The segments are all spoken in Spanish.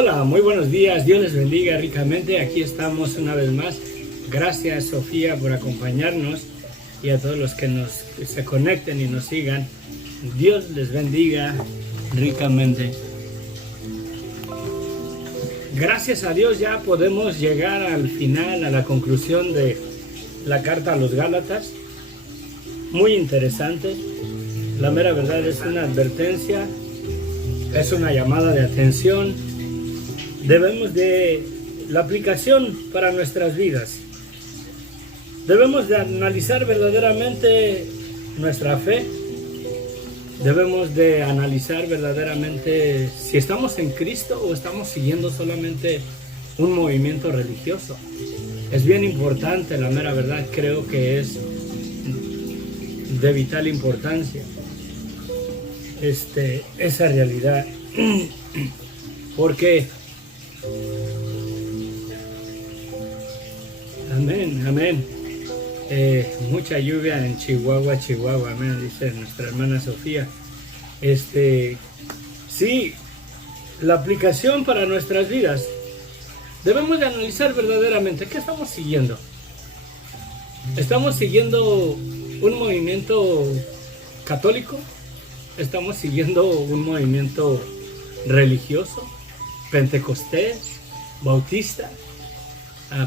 Hola, muy buenos días, Dios les bendiga ricamente. Aquí estamos una vez más. Gracias, Sofía, por acompañarnos y a todos los que se conecten y nos sigan. Dios les bendiga ricamente. Gracias a Dios ya podemos llegar al final, a la conclusión de la carta a los Gálatas. Muy interesante. La mera verdad es una advertencia, es una llamada de atención. Debemos de la aplicación para nuestras vidas. Debemos de analizar verdaderamente nuestra fe. Debemos de analizar verdaderamente si estamos en Cristo o estamos siguiendo solamente un movimiento religioso. Es bien importante, la mera verdad, creo que es de vital importancia esa realidad. Porque amén. Mucha lluvia en Chihuahua, amén, dice nuestra hermana Sofía. Sí, la aplicación para nuestras vidas. Debemos de analizar verdaderamente qué estamos siguiendo. ¿Estamos siguiendo un movimiento católico? ¿Estamos siguiendo un movimiento religioso? ¿Pentecostés? ¿Bautista?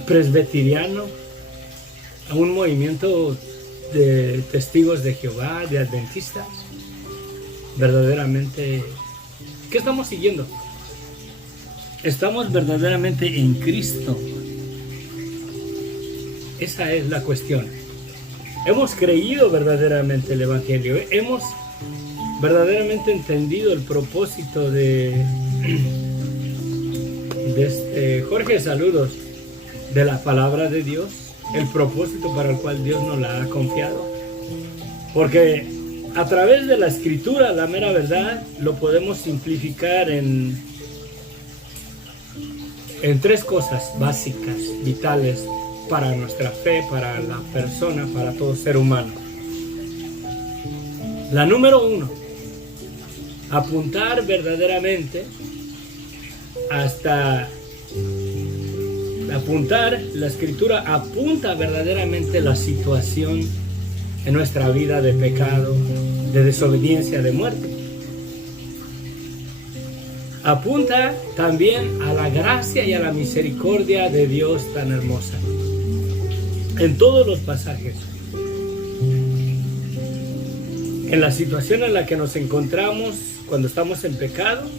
¿Presbiteriano? ¿A un movimiento de testigos de Jehová, de adventistas? Verdaderamente, ¿qué estamos siguiendo? ¿Estamos verdaderamente en Cristo? Esa es la cuestión. ¿Hemos creído verdaderamente el Evangelio? ¿Hemos verdaderamente entendido el propósito de Jorge, saludos, de la palabra de Dios? El propósito para el cual Dios nos la ha confiado. Porque a través de la escritura, la mera verdad, lo podemos simplificar en tres cosas básicas, vitales para nuestra fe, para la persona, para todo ser humano. La número 1, apuntar verdaderamente la escritura apunta verdaderamente la situación en nuestra vida de pecado, de desobediencia, de muerte. Apunta también a la gracia y a la misericordia de Dios tan hermosa. En todos los pasajes. En la situación en la que nos encontramos cuando estamos en pecado,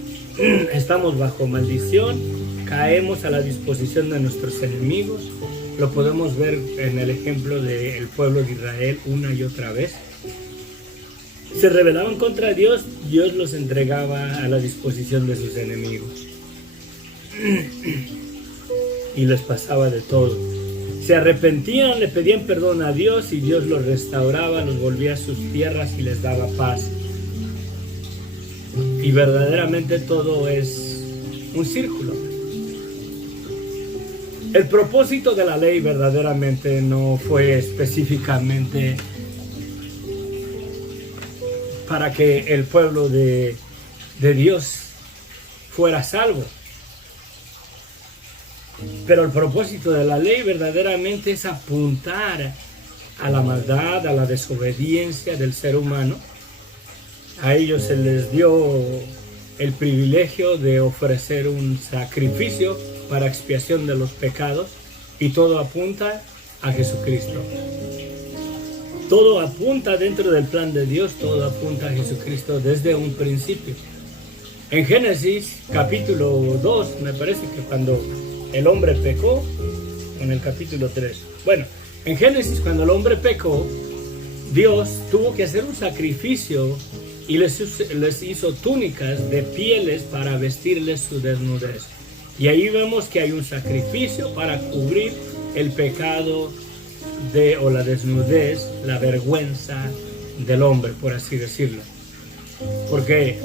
estamos bajo maldición, caemos a la disposición de nuestros enemigos. Lo podemos ver en el ejemplo del pueblo de Israel una y otra vez. Se rebelaban contra Dios, Dios los entregaba a la disposición de sus enemigos. Y les pasaba de todo. Se arrepentían, le pedían perdón a Dios y Dios los restauraba, los volvía a sus tierras y les daba paz. Y verdaderamente todo es un círculo. El propósito de la ley verdaderamente no fue específicamente para que el pueblo de Dios fuera salvo. Pero el propósito de la ley verdaderamente es apuntar a la maldad, a la desobediencia del ser humano. A ellos se les dio el privilegio de ofrecer un sacrificio para expiación de los pecados, y todo apunta a Jesucristo. Todo apunta dentro del plan de Dios, todo apunta a Jesucristo desde un principio. En Génesis capítulo 2, me parece que cuando el hombre pecó, en el capítulo 3. Bueno, en Génesis cuando el hombre pecó, Dios tuvo que hacer un sacrificio y les hizo túnicas de pieles para vestirles su desnudez. Y ahí vemos que hay un sacrificio para cubrir el pecado o la desnudez, la vergüenza del hombre, por así decirlo. Porque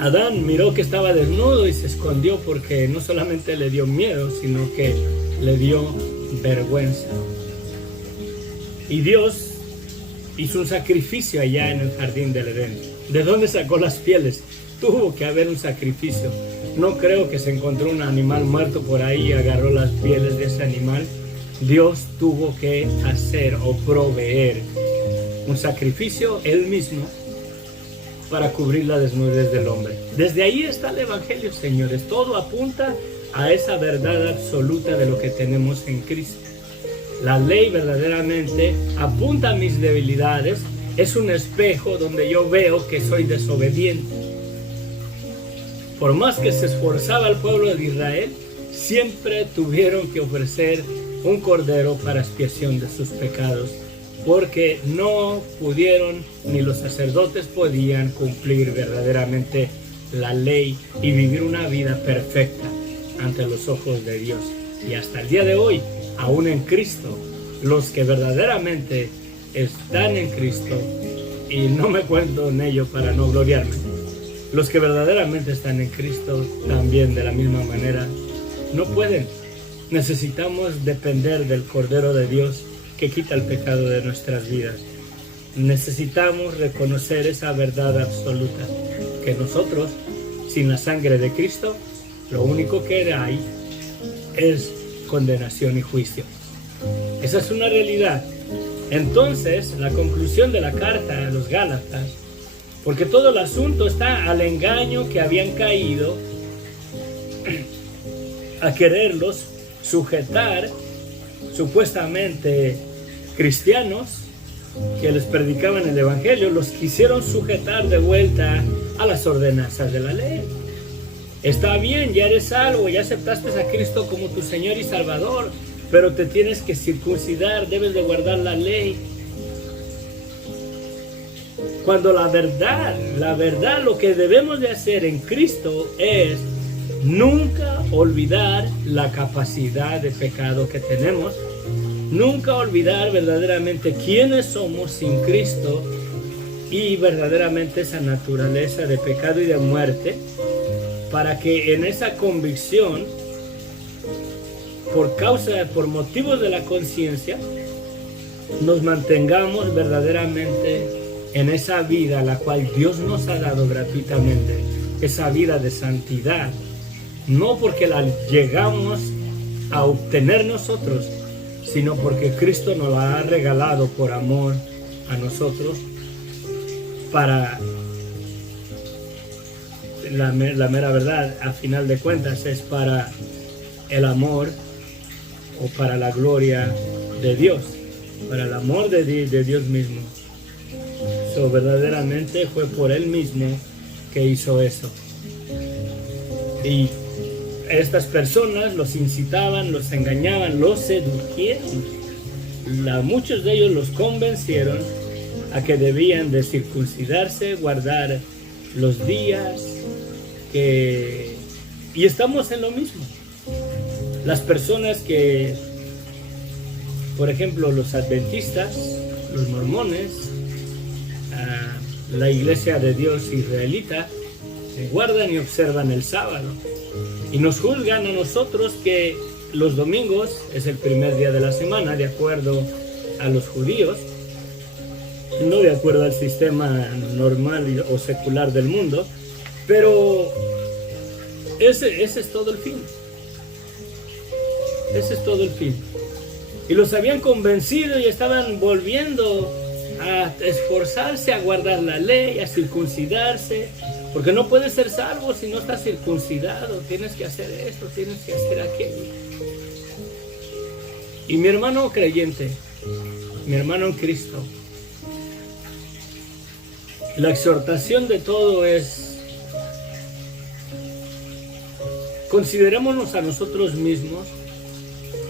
Adán miró que estaba desnudo y se escondió porque no solamente le dio miedo, sino que le dio vergüenza. Y Dios hizo un sacrificio allá en el jardín del Edén. ¿De dónde sacó las pieles? Tuvo que haber un sacrificio. No creo que se encontró un animal muerto por ahí y agarró las pieles de ese animal. Dios tuvo que hacer o proveer un sacrificio Él mismo para cubrir la desnudez del hombre. Desde ahí está el Evangelio, señores. Todo apunta a esa verdad absoluta de lo que tenemos en Cristo. La ley verdaderamente apunta a mis debilidades. Es un espejo donde yo veo que soy desobediente. Por más que se esforzaba el pueblo de Israel, siempre tuvieron que ofrecer un cordero para expiación de sus pecados, porque no pudieron, ni los sacerdotes podían cumplir verdaderamente la ley y vivir una vida perfecta ante los ojos de Dios. Y hasta el día de hoy, aún en Cristo, los que verdaderamente están en Cristo, y no me cuento en ello para no gloriarme, los que verdaderamente están en Cristo también de la misma manera no pueden. Necesitamos depender del Cordero de Dios que quita el pecado de nuestras vidas. Necesitamos reconocer esa verdad absoluta, que nosotros, sin la sangre de Cristo, lo único que hay es condenación y juicio. Esa es una realidad. Entonces, la conclusión de la carta a los Gálatas, porque todo el asunto está al engaño que habían caído a quererlos sujetar, supuestamente cristianos que les predicaban el Evangelio, los quisieron sujetar de vuelta a las ordenanzas de la ley. Está bien, ya eres salvo, ya aceptaste a Cristo como tu Señor y Salvador, pero te tienes que circuncidar, debes de guardar la ley. Cuando la verdad, lo que debemos de hacer en Cristo es nunca olvidar la capacidad de pecado que tenemos, nunca olvidar verdaderamente quiénes somos sin Cristo y verdaderamente esa naturaleza de pecado y de muerte, para que en esa convicción, por motivos de la conciencia, nos mantengamos verdaderamente en esa vida la cual Dios nos ha dado gratuitamente, esa vida de santidad, no porque la llegamos a obtener nosotros, sino porque Cristo nos la ha regalado por amor a nosotros, para la mera verdad, a final de cuentas, es para el amor o para la gloria de Dios, para el amor de Dios mismo. Verdaderamente fue por Él mismo que hizo eso. Y estas personas los incitaban, los engañaban, los sedujeron. Muchos de ellos los convencieron a que debían de circuncidarse, guardar los días, y estamos en lo mismo. Las personas que, por ejemplo, los adventistas, los mormones, la iglesia de Dios israelita, guardan y observan el sábado y nos juzgan a nosotros que los domingos es el primer día de la semana de acuerdo a los judíos, no de acuerdo al sistema normal o secular del mundo, pero ese es todo el fin. Ese es todo el fin. Y los habían convencido y estaban volviendo a esforzarse a guardar la ley, a circuncidarse, porque no puedes ser salvo si no estás circuncidado. Tienes que hacer esto, tienes que hacer aquello. Y mi hermano creyente, mi hermano en Cristo, la exhortación de todo es: considerémonos a nosotros mismos,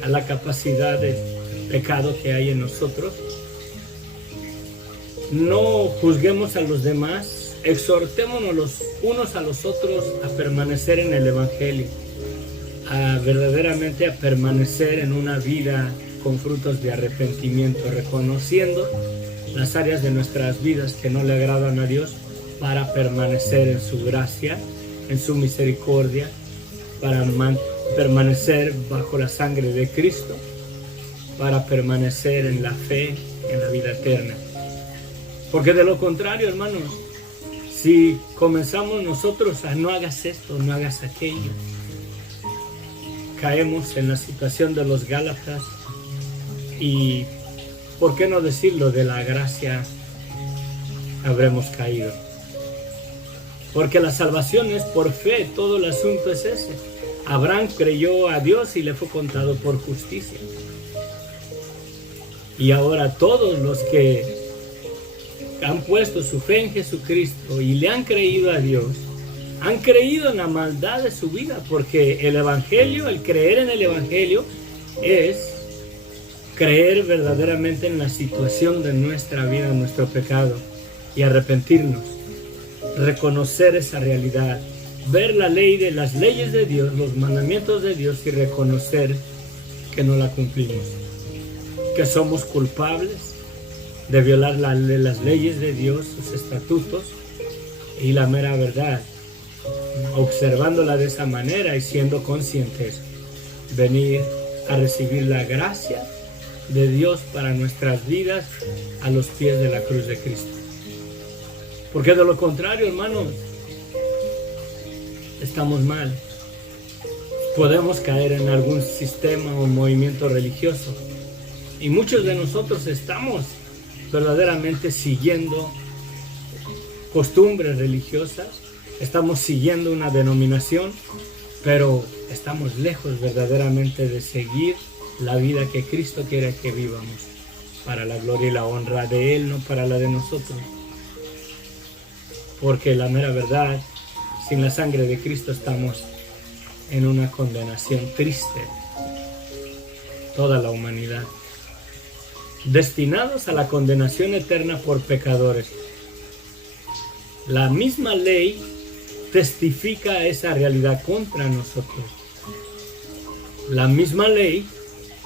a la capacidad de pecado que hay en nosotros. No juzguemos a los demás, exhortémonos los unos a los otros a permanecer en el Evangelio, verdaderamente a permanecer en una vida con frutos de arrepentimiento, reconociendo las áreas de nuestras vidas que no le agradan a Dios, para permanecer en su gracia, en su misericordia, para permanecer bajo la sangre de Cristo, para permanecer en la fe, en la vida eterna. Porque de lo contrario, hermanos, Si comenzamos nosotros a no hagas esto, no hagas aquello, caemos en la situación de los Gálatas y, ¿por qué no decirlo?, de la gracia habremos caído. Porque la salvación es por fe, todo el asunto es ese. Abraham creyó a Dios y le fue contado por justicia. Y ahora todos los que han puesto su fe en Jesucristo y le han creído a Dios, han creído en la maldad de su vida, porque el Evangelio, el creer en el Evangelio, es creer verdaderamente en la situación de nuestra vida, nuestro pecado, y arrepentirnos, reconocer esa realidad, ver la ley de las leyes de Dios, los mandamientos de Dios, y reconocer que no la cumplimos, que somos culpables de violar las leyes de Dios, sus estatutos, y la mera verdad, observándola de esa manera y siendo conscientes, venir a recibir la gracia de Dios para nuestras vidas a los pies de la cruz de Cristo. Porque de lo contrario, hermanos, estamos mal. Podemos caer en algún sistema o movimiento religioso, y muchos de nosotros estamos verdaderamente siguiendo costumbres religiosas, estamos siguiendo una denominación, pero estamos lejos verdaderamente de seguir la vida que Cristo quiere que vivamos, para la gloria y la honra de Él, no para la de nosotros. Porque la mera verdad, sin la sangre de Cristo estamos en una condenación triste, toda la humanidad, destinados a la condenación eterna por pecadores. La misma ley testifica esa realidad contra nosotros. La misma ley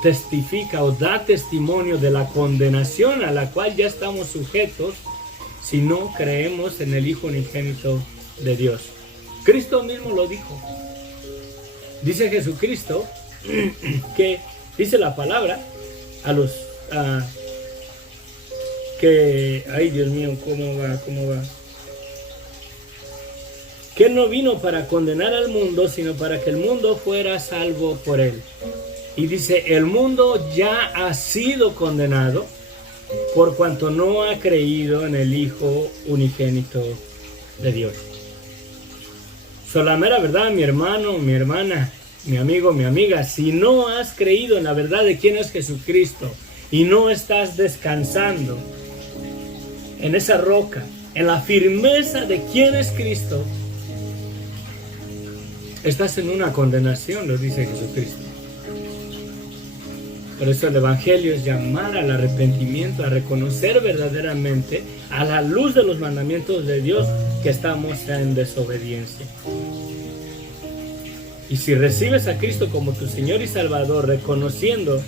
testifica o da testimonio de la condenación a la cual ya estamos sujetos si no creemos en el Hijo unigénito de Dios. Cristo mismo lo dijo. Dice Jesucristo que, dice la palabra a los que, ay Dios mío, ¿cómo va? Que Él no vino para condenar al mundo, sino para que el mundo fuera salvo por Él. Y dice, el mundo ya ha sido condenado por cuanto no ha creído en el Hijo unigénito de Dios. La mera verdad, mi hermano, mi hermana, mi amigo, mi amiga, si no has creído en la verdad de quién es Jesucristo y no estás descansando en esa roca, en la firmeza de quién es Cristo, estás en una condenación, lo dice Jesucristo. Por eso el Evangelio es llamar al arrepentimiento, a reconocer verdaderamente, a la luz de los mandamientos de Dios, que estamos en desobediencia. Y si recibes a Cristo como tu Señor y Salvador, reconociendo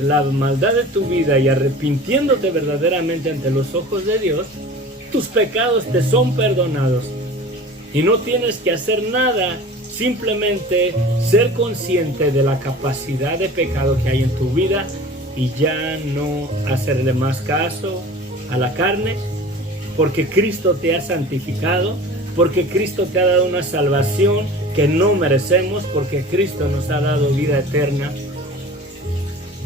la maldad de tu vida y arrepintiéndote verdaderamente ante los ojos de Dios, tus pecados te son perdonados. Y no tienes que hacer nada, simplemente ser consciente de la capacidad de pecado que hay en tu vida y ya no hacerle más caso a la carne, porque Cristo te ha santificado, porque Cristo te ha dado una salvación que no merecemos, porque Cristo nos ha dado vida eterna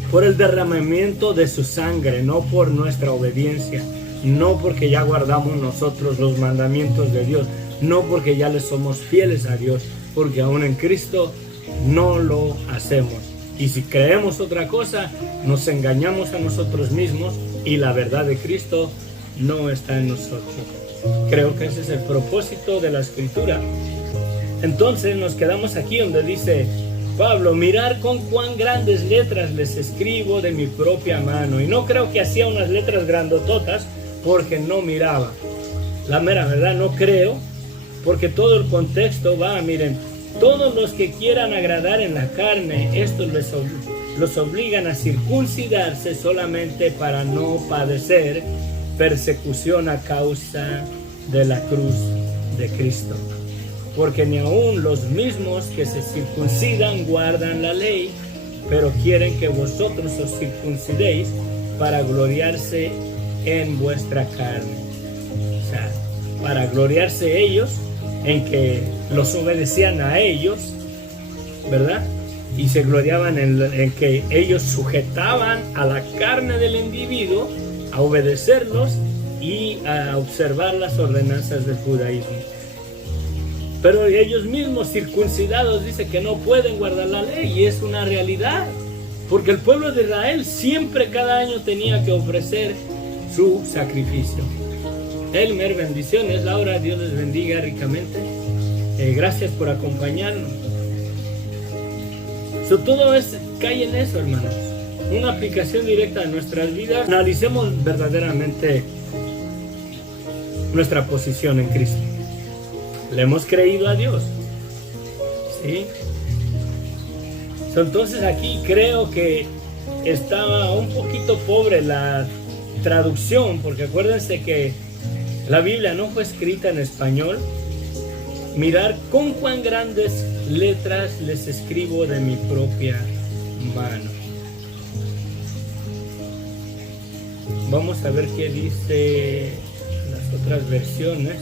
por el derramamiento de su sangre, no por nuestra obediencia, no porque ya guardamos nosotros los mandamientos de Dios, no porque ya le somos fieles a Dios, porque aún en Cristo no lo hacemos. Y si creemos otra cosa, nos engañamos a nosotros mismos y la verdad de Cristo no está en nosotros. Creo que ese es el propósito de la Escritura. Entonces nos quedamos aquí donde dice Pablo, mirar con cuán grandes letras les escribo de mi propia mano. Y no creo que hacía unas letras grandototas porque no miraba. La mera verdad, no creo, porque todo el contexto va, miren, todos los que quieran agradar en la carne, estos los obligan a circuncidarse solamente para no padecer persecución a causa de la cruz de Cristo. Porque ni aun los mismos que se circuncidan guardan la ley, pero quieren que vosotros os circuncidéis para gloriarse en vuestra carne. O sea, para gloriarse ellos en que los obedecían a ellos, ¿verdad? Y se gloriaban en que ellos sujetaban a la carne del individuo a obedecerlos y a observar las ordenanzas del judaísmo. Pero ellos mismos circuncidados dicen que no pueden guardar la ley, y es una realidad, porque el pueblo de Israel siempre cada año tenía que ofrecer su sacrificio. Elmer, bendiciones. Laura, Dios les bendiga ricamente. Gracias por acompañarnos. Todo cae en eso, hermanos. Una aplicación directa a nuestras vidas. Analicemos verdaderamente nuestra posición en Cristo. ¿Le hemos creído a Dios? ¿Sí? Entonces aquí creo que estaba un poquito pobre la traducción, porque acuérdense que la Biblia no fue escrita en español. Mirar con cuán grandes letras les escribo de mi propia mano. Vamos a ver qué dice las otras versiones.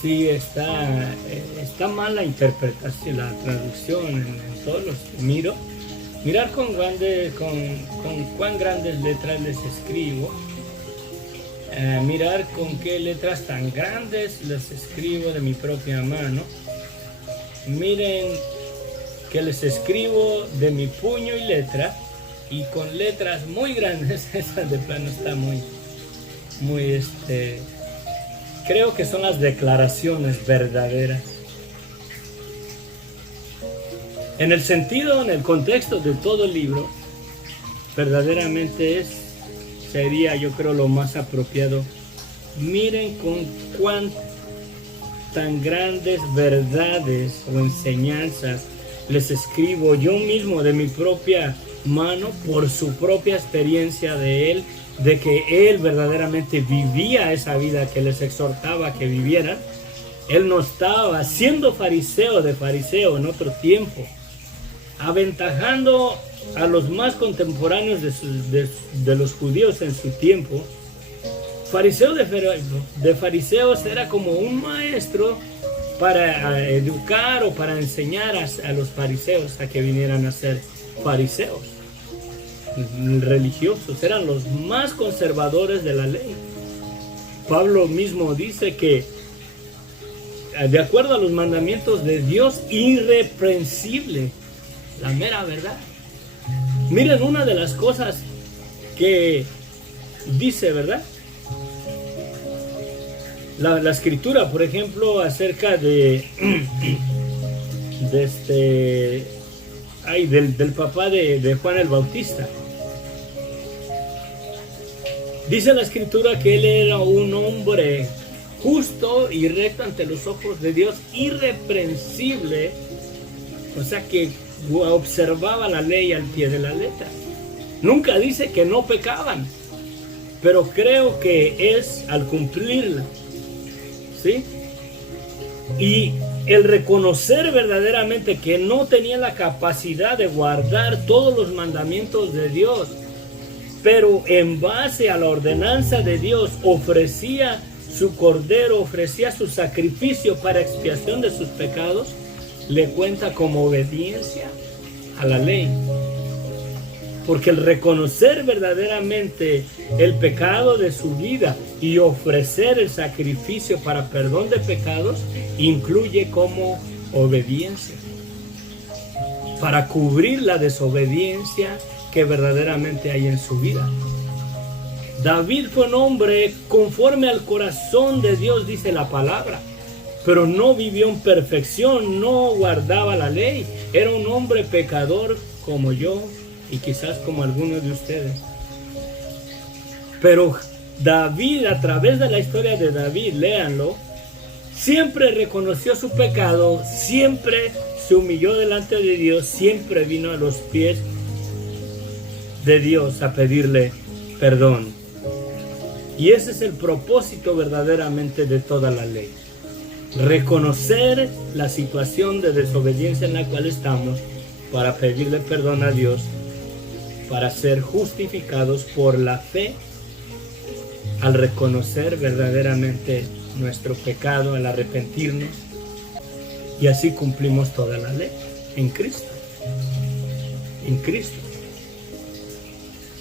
Sí, está mal la interpretación, la traducción en todos los que miro. Mirar con cuán grandes letras les escribo. Mirar con qué letras tan grandes les escribo de mi propia mano. Miren que les escribo de mi puño y letra, y con letras muy grandes. Esa de plano está muy creo que son las declaraciones verdaderas. En el sentido, en el contexto de todo el libro, verdaderamente sería, yo creo, lo más apropiado. Miren con cuán tan grandes verdades o enseñanzas les escribo yo mismo de mi propia mano, por su propia experiencia de Él, de que Él verdaderamente vivía esa vida que les exhortaba que vivieran. Él no estaba siendo fariseo en otro tiempo, aventajando a los más contemporáneos de los judíos en su tiempo. Fariseo de fariseos era como un maestro para educar o para enseñar a los fariseos a que vinieran a ser fariseos religiosos. Eran los más conservadores de la ley. Pablo mismo dice que de acuerdo a los mandamientos de Dios, irreprensible, la mera verdad. Miren una de las cosas que dice, ¿verdad? La escritura, por ejemplo, acerca del papá de Juan el Bautista. Dice la escritura que él era un hombre justo y recto ante los ojos de Dios, irreprensible, o sea que observaba la ley al pie de la letra. Nunca dice que no pecaban, pero creo que es al cumplirla, ¿sí? Y el reconocer verdaderamente que no tenía la capacidad de guardar todos los mandamientos de Dios, pero en base a la ordenanza de Dios ofrecía su cordero, ofrecía su sacrificio para expiación de sus pecados, le cuenta como obediencia a la ley. Porque el reconocer verdaderamente el pecado de su vida y ofrecer el sacrificio para perdón de pecados incluye como obediencia, para cubrir la desobediencia que verdaderamente hay en su vida. David fue un hombre conforme al corazón de Dios, dice la palabra, pero no vivió en perfección, no guardaba la ley. Era un hombre pecador como yo y quizás como algunos de ustedes. Pero David, a través de la historia de David, léanlo, siempre reconoció su pecado, siempre se humilló delante de Dios, siempre vino a los pies de Dios a pedirle perdón. Y ese es el propósito verdaderamente de toda la ley. Reconocer la situación de desobediencia en la cual estamos para pedirle perdón a Dios, para ser justificados por la fe al reconocer verdaderamente nuestro pecado, al arrepentirnos, y así cumplimos toda la ley en Cristo. En Cristo.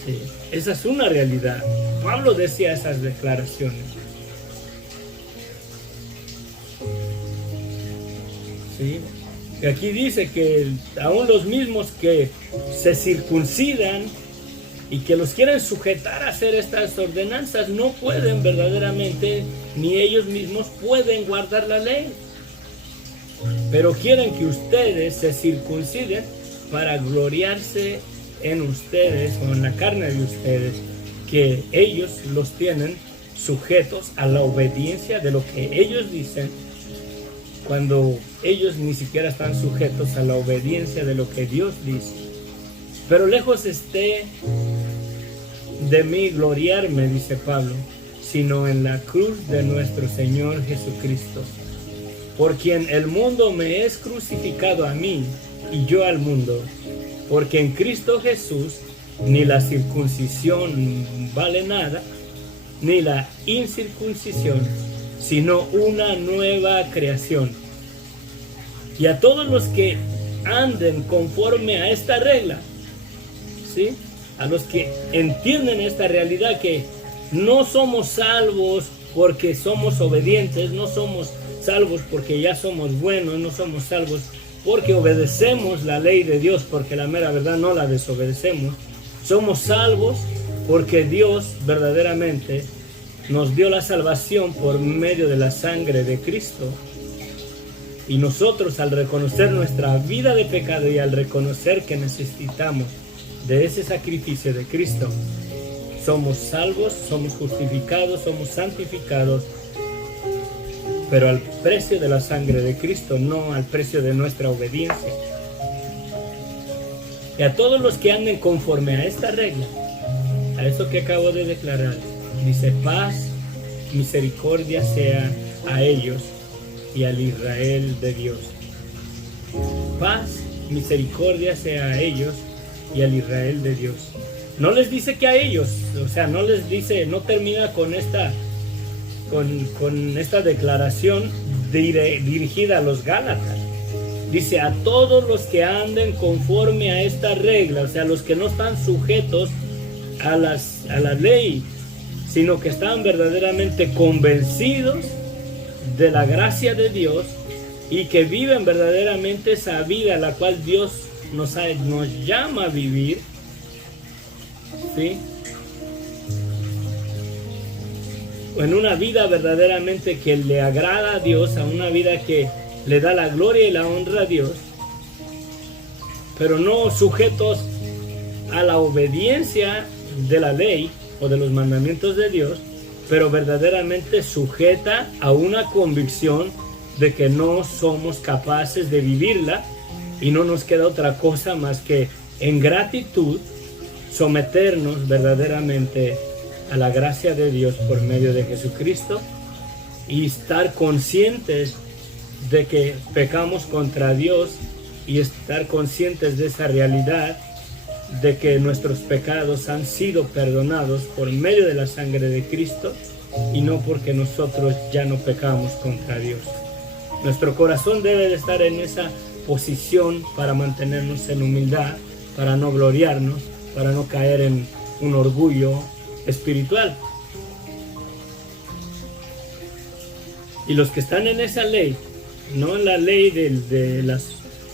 Sí, esa es una realidad. Pablo decía esas declaraciones. ¿Sí? Y aquí dice que aún los mismos que se circuncidan y que los quieren sujetar a hacer estas ordenanzas no pueden verdaderamente, ni ellos mismos pueden guardar la ley. Pero quieren que ustedes se circunciden para gloriarse en ustedes o en la carne de ustedes, que ellos los tienen sujetos a la obediencia de lo que ellos dicen, cuando ellos ni siquiera están sujetos a la obediencia de lo que Dios dice. Pero lejos esté de mí gloriarme, dice Pablo, sino en la cruz de nuestro Señor Jesucristo, por quien el mundo me es crucificado a mí y yo al mundo, porque en Cristo Jesús ni la circuncisión vale nada, ni la incircuncisión, sino una nueva creación. Y a todos los que anden conforme a esta regla, ¿sí? A los que entienden esta realidad, que no somos salvos porque somos obedientes, no somos salvos porque ya somos buenos, no somos salvos porque obedecemos la ley de Dios, porque la mera verdad no la desobedecemos. Somos salvos porque Dios verdaderamente nos dio la salvación por medio de la sangre de Cristo. Y nosotros, al reconocer nuestra vida de pecado y al reconocer que necesitamos de ese sacrificio de Cristo, somos salvos, somos justificados, somos santificados, pero al precio de la sangre de Cristo, no al precio de nuestra obediencia. Y a todos los que anden conforme a esta regla, a eso que acabo de declarar, dice: paz, misericordia sea a ellos y al Israel de Dios. Paz, misericordia sea a ellos y al Israel de Dios. No les dice que a ellos, o sea, no les dice, no termina con esta declaración dirigida a los Gálatas. Dice: a todos los que anden conforme a esta regla, o sea, los que no están sujetos a la ley, sino que están verdaderamente convencidos de la gracia de Dios y que viven verdaderamente esa vida la cual Dios nos llama a vivir, ¿sí? En una vida verdaderamente que le agrada a Dios, a una vida que le da la gloria y la honra a Dios, pero no sujetos a la obediencia de la ley o de los mandamientos de Dios, pero verdaderamente sujeta a una convicción de que no somos capaces de vivirla y no nos queda otra cosa más que en gratitud someternos verdaderamente a la gracia de Dios por medio de Jesucristo y estar conscientes de que pecamos contra Dios y estar conscientes de esa realidad de que nuestros pecados han sido perdonados por medio de la sangre de Cristo y no porque nosotros ya no pecamos contra Dios. Nuestro corazón debe de estar en esa posición para mantenernos en humildad, para no gloriarnos, para no caer en un orgullo espiritual. Y los que están en esa ley, no en la ley de las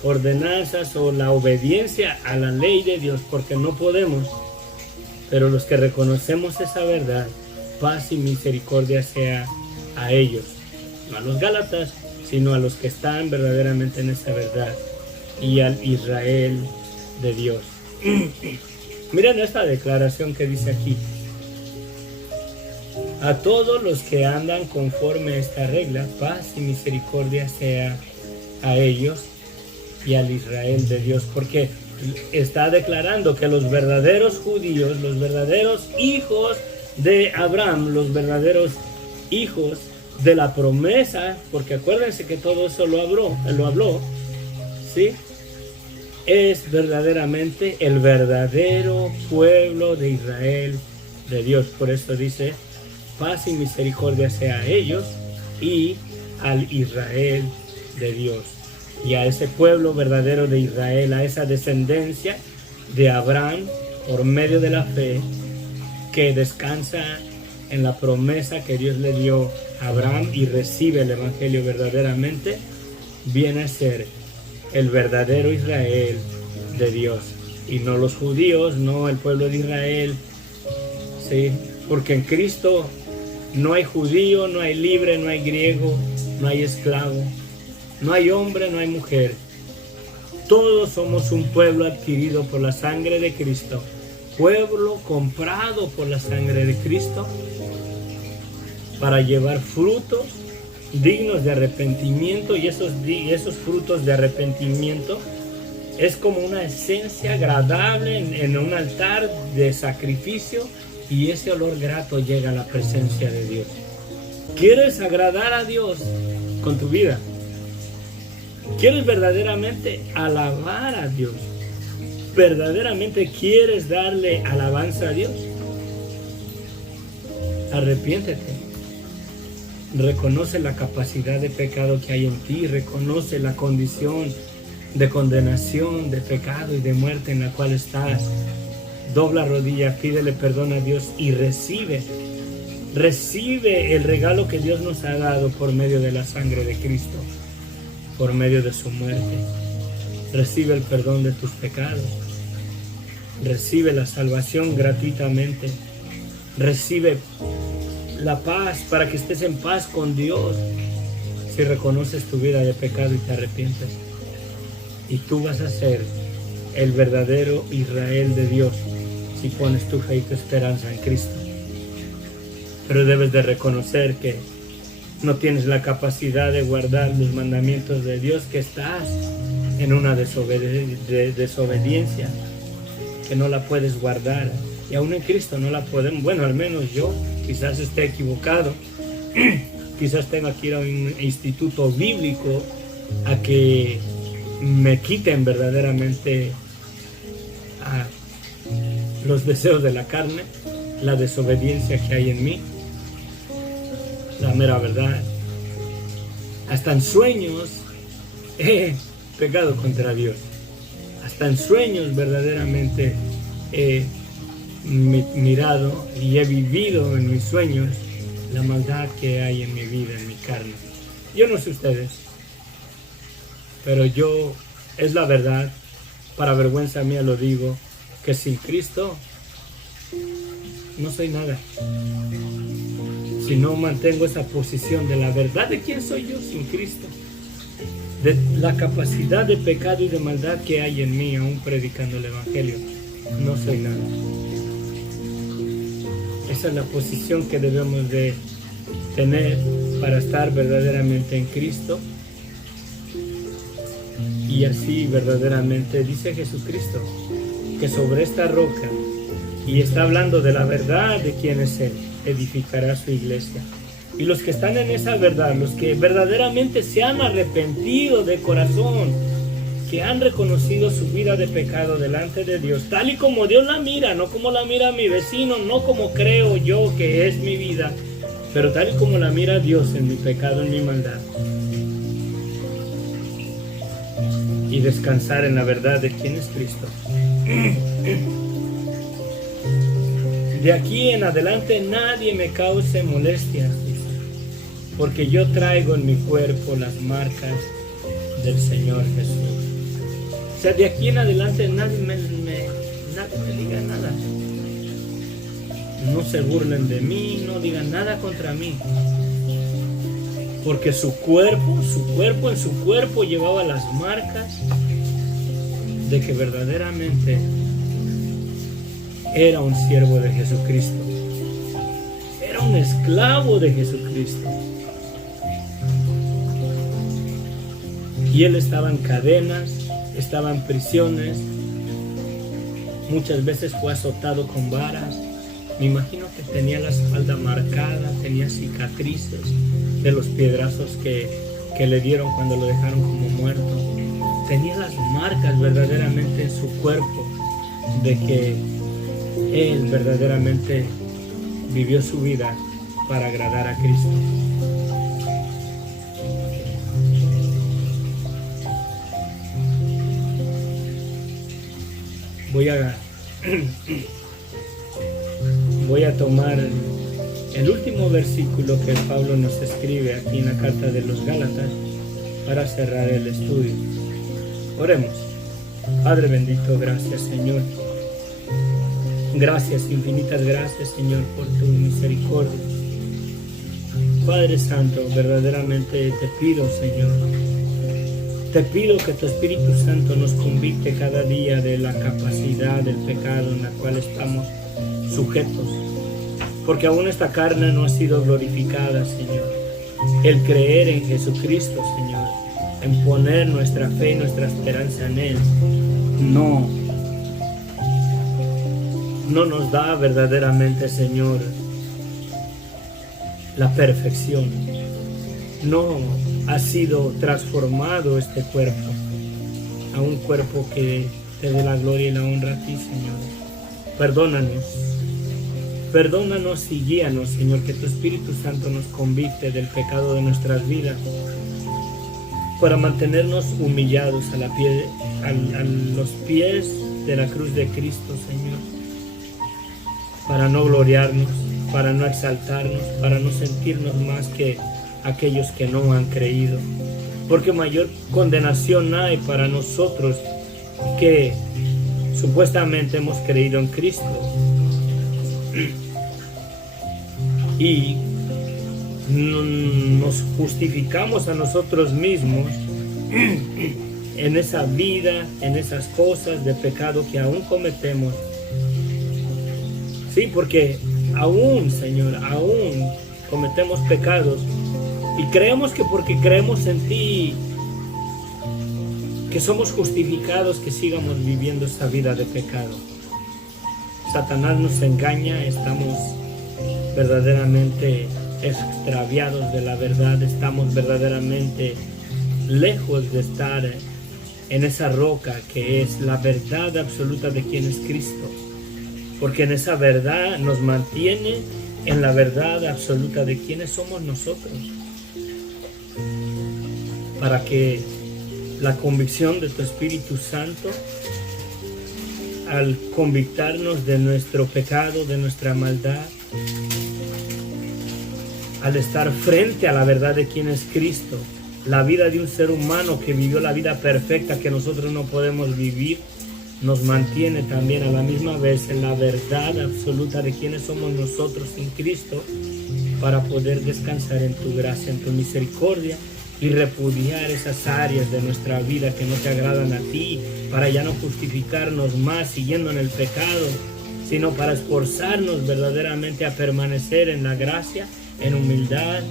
ordenanzas o la obediencia a la ley de Dios, porque no podemos, pero los que reconocemos esa verdad, paz y misericordia sea a ellos, no a los Gálatas, sino a los que están verdaderamente en esa verdad, y al Israel de Dios. Miren esta declaración que dice aquí: a todos los que andan conforme a esta regla, paz y misericordia sea a ellos y al Israel de Dios, porque está declarando que los verdaderos judíos, los verdaderos hijos de Abraham, los verdaderos hijos de la promesa, porque acuérdense que todo eso lo habló, ¿sí? Es verdaderamente el verdadero pueblo de Israel de Dios. Por eso dice: paz y misericordia sea a ellos y al Israel de Dios. Y a ese pueblo verdadero de Israel, a esa descendencia de Abraham por medio de la fe, que descansa en la promesa que Dios le dio a Abraham y recibe el Evangelio verdaderamente, viene a ser el verdadero Israel de Dios. Y no los judíos, no el pueblo de Israel, ¿sí? Porque en Cristo no hay judío, no hay libre, no hay griego, no hay esclavo, no hay hombre, no hay mujer. Todos somos un pueblo adquirido por la sangre de Cristo, pueblo comprado por la sangre de Cristo, para llevar frutos dignos de arrepentimiento, y esos frutos de arrepentimiento es como una esencia agradable en un altar de sacrificio, y ese olor grato llega a la presencia de Dios. ¿Quieres agradar a Dios con tu vida? ¿Quieres verdaderamente alabar a Dios? ¿Verdaderamente quieres darle alabanza a Dios? Arrepiéntete. Reconoce la capacidad de pecado que hay en ti. Reconoce la condición de condenación, de pecado y de muerte en la cual estás. Dobla rodilla, pídele perdón a Dios y recibe el regalo que Dios nos ha dado por medio de la sangre de Cristo, por medio de su muerte. Recibe el perdón de tus pecados. Recibe la salvación gratuitamente. Recibe la paz para que estés en paz con Dios si reconoces tu vida de pecado y te arrepientes. Y tú vas a ser el verdadero Israel de Dios si pones tu fe y tu esperanza en Cristo. Pero debes de reconocer que no tienes la capacidad de guardar los mandamientos de Dios, que estás en una desobediencia, que no la puedes guardar. Y aún en Cristo no la podemos, bueno, al menos yo, quizás esté equivocado, quizás tenga que ir a un instituto bíblico a que me quiten verdaderamente los deseos de la carne, la desobediencia que hay en mí, la mera verdad. Hasta en sueños he pecado contra Dios. Hasta en sueños verdaderamente he mirado y he vivido en mis sueños la maldad que hay en mi vida, en mi carne. Yo no sé ustedes, pero yo, es la verdad, para vergüenza mía lo digo, que sin Cristo no soy nada. Si no mantengo esa posición de la verdad de quién soy yo sin Cristo, de la capacidad de pecado y de maldad que hay en mí, aún predicando el Evangelio, no soy nada. Esa es la posición que debemos de tener para estar verdaderamente en Cristo. Y así verdaderamente dice Jesucristo que sobre esta roca, y está hablando de la verdad de quién es Él, edificará su iglesia. Y los que están en esa verdad, los que verdaderamente se han arrepentido de corazón, que han reconocido su vida de pecado delante de Dios, tal y como Dios la mira, no como la mira mi vecino, no como creo yo que es mi vida, pero tal y como la mira Dios en mi pecado, en mi maldad. Y descansar en la verdad de quién es Cristo. De aquí en adelante nadie me cause molestias, porque yo traigo en mi cuerpo las marcas del Señor Jesús. O sea, de aquí en adelante nadie me diga nada. No se burlen de mí, no digan nada contra mí. Porque en su cuerpo llevaba las marcas de que verdaderamente era un siervo de Jesucristo. Era un esclavo de Jesucristo. Y él estaba en cadenas, estaba en prisiones. Muchas veces fue azotado con varas. Me imagino que tenía la espalda marcada, tenía cicatrices de los piedrazos que le dieron cuando lo dejaron como muerto. Tenía las marcas verdaderamente en su cuerpo de que él verdaderamente vivió su vida para agradar a Cristo. Voy a tomar el último versículo que Pablo nos escribe aquí en la carta de los Gálatas para cerrar el estudio. Oremos. Padre bendito, gracias Señor. Gracias, infinitas gracias Señor por tu misericordia. Padre Santo, verdaderamente te pido Señor, te pido que tu Espíritu Santo nos convicte cada día de la capacidad del pecado en la cual estamos sujetos, porque aún esta carne no ha sido glorificada, Señor. El creer en Jesucristo, Señor, en poner nuestra fe y nuestra esperanza en Él, no nos da verdaderamente, Señor, la perfección. No ha sido transformado este cuerpo a un cuerpo que te dé la gloria y la honra a ti, Señor. Perdónanos y guíanos, Señor, que tu Espíritu Santo nos convicte del pecado de nuestras vidas, para mantenernos humillados a los pies de la cruz de Cristo, Señor, para no gloriarnos, para no exaltarnos, para no sentirnos más que aquellos que no han creído, porque mayor condenación hay para nosotros que supuestamente hemos creído en Cristo y nos justificamos a nosotros mismos en esa vida, en esas cosas de pecado que aún cometemos. Sí, porque aún, Señor, aún cometemos pecados y creemos que porque creemos en ti, que somos justificados, que sigamos viviendo esta vida de pecado. Satanás nos engaña, estamos verdaderamente extraviados de la verdad, estamos verdaderamente lejos de estar en esa roca que es la verdad absoluta de quién es Cristo, porque en esa verdad nos mantiene en la verdad absoluta de quiénes somos nosotros, para que la convicción de tu Espíritu Santo, al convictarnos de nuestro pecado, de nuestra maldad, al estar frente a la verdad de quién es Cristo, la vida de un ser humano que vivió la vida perfecta que nosotros no podemos vivir, nos mantiene también a la misma vez en la verdad absoluta de quiénes somos nosotros en Cristo, para poder descansar en tu gracia, en tu misericordia, y repudiar esas áreas de nuestra vida que no te agradan a ti, para ya no justificarnos más siguiendo en el pecado, sino para esforzarnos verdaderamente a permanecer en la gracia, en humildad,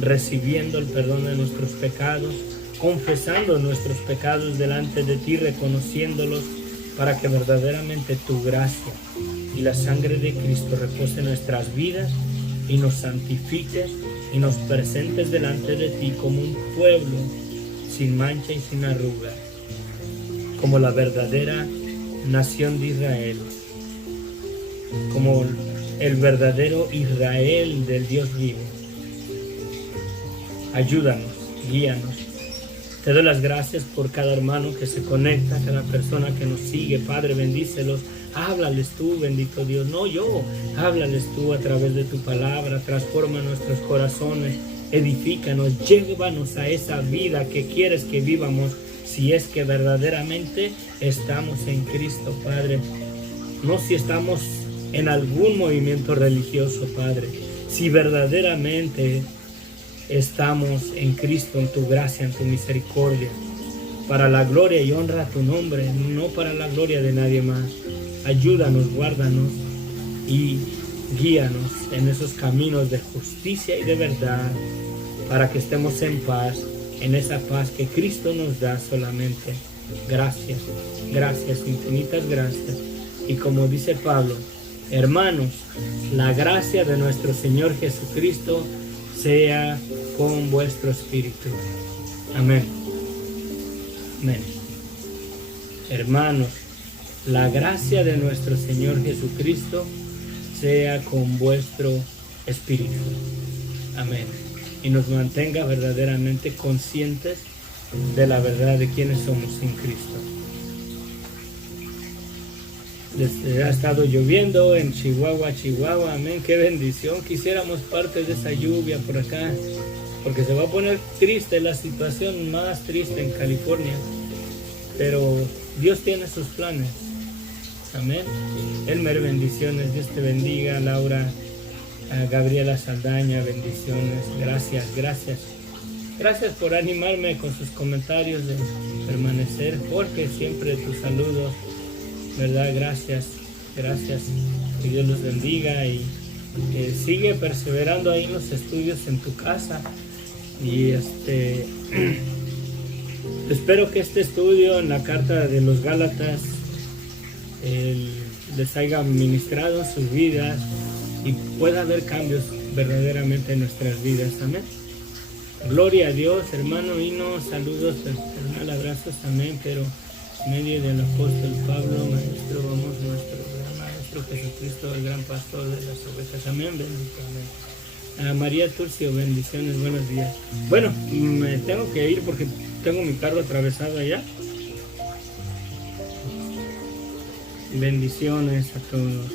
recibiendo el perdón de nuestros pecados, confesando nuestros pecados delante de ti, reconociéndolos, para que verdaderamente tu gracia y la sangre de Cristo repose en nuestras vidas y nos santifiques y nos presentes delante de ti como un pueblo sin mancha y sin arruga, como la verdadera nación de Israel, como el verdadero Israel del Dios vivo. Ayúdanos, guíanos. Te doy las gracias por cada hermano que se conecta, cada persona que nos sigue. Padre, bendícelos. Háblales tú, bendito Dios. No yo, háblales tú a través de tu palabra. Transforma nuestros corazones, edifícanos, llévanos a esa vida que quieres que vivamos, si es que verdaderamente estamos en Cristo, Padre. No si estamos en algún movimiento religioso, Padre. Si verdaderamente estamos en Cristo, en tu gracia, en tu misericordia, para la gloria y honra a tu nombre, no para la gloria de nadie más. Ayúdanos, guárdanos y guíanos en esos caminos de justicia y de verdad, para que estemos en paz, en esa paz que Cristo nos da solamente. Gracias, gracias, infinitas gracias. Y como dice Pablo, hermanos, la gracia de nuestro Señor Jesucristo sea con vuestro espíritu. Amén. Amén. Hermanos, la gracia de nuestro Señor Jesucristo sea con vuestro espíritu. Amén. Y nos mantenga verdaderamente conscientes de la verdad de quiénes somos en Cristo. Ha estado lloviendo en Chihuahua, amén, qué bendición, quisiéramos parte de esa lluvia por acá, porque se va a poner triste la situación, más triste en California, pero Dios tiene sus planes, amén. Elmer, bendiciones, Dios te bendiga. Laura, Gabriela Saldaña, bendiciones, gracias por animarme con sus comentarios de permanecer. Jorge, siempre tus saludos, ¿verdad? Gracias, que Dios los bendiga y sigue perseverando ahí en los estudios en tu casa y espero que este estudio en la carta de los Gálatas les haya ministrado en sus vidas y pueda haber cambios verdaderamente en nuestras vidas, amén. Gloria a Dios, hermano Hino, saludos, personal, abrazos, amén, pero en medio del apóstol Pablo, maestro, vamos, nuestro gran maestro Jesucristo, el gran pastor de las ovejas, amén, bendito, amén. A María Turcio, bendiciones, buenos días. Bueno, me tengo que ir porque tengo mi carro atravesado allá. Bendiciones a todos.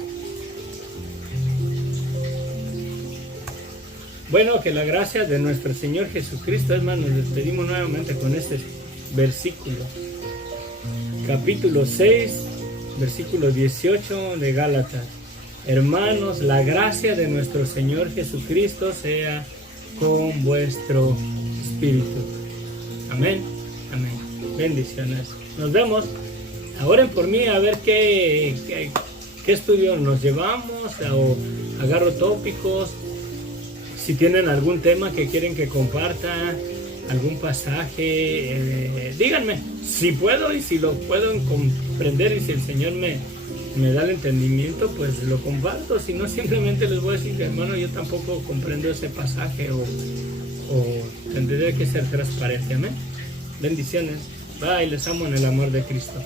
Bueno, que la gracia de nuestro Señor Jesucristo, hermanos, nos despedimos nuevamente con este versículo. Capítulo 6, versículo 18 de Gálatas. Hermanos, la gracia de nuestro Señor Jesucristo sea con vuestro espíritu. Amén, amén. Bendiciones. Nos vemos. Oren por mí a ver qué estudio nos llevamos o agarro tópicos. Si tienen algún tema que quieren que comparta, algún pasaje, díganme si puedo y si lo puedo comprender y si el Señor me da el entendimiento, pues lo comparto. Si no, simplemente les voy a decir, hermano, yo tampoco comprendo ese pasaje o tendré que ser transparente. Amén. Bendiciones. Bye, les amo en el amor de Cristo.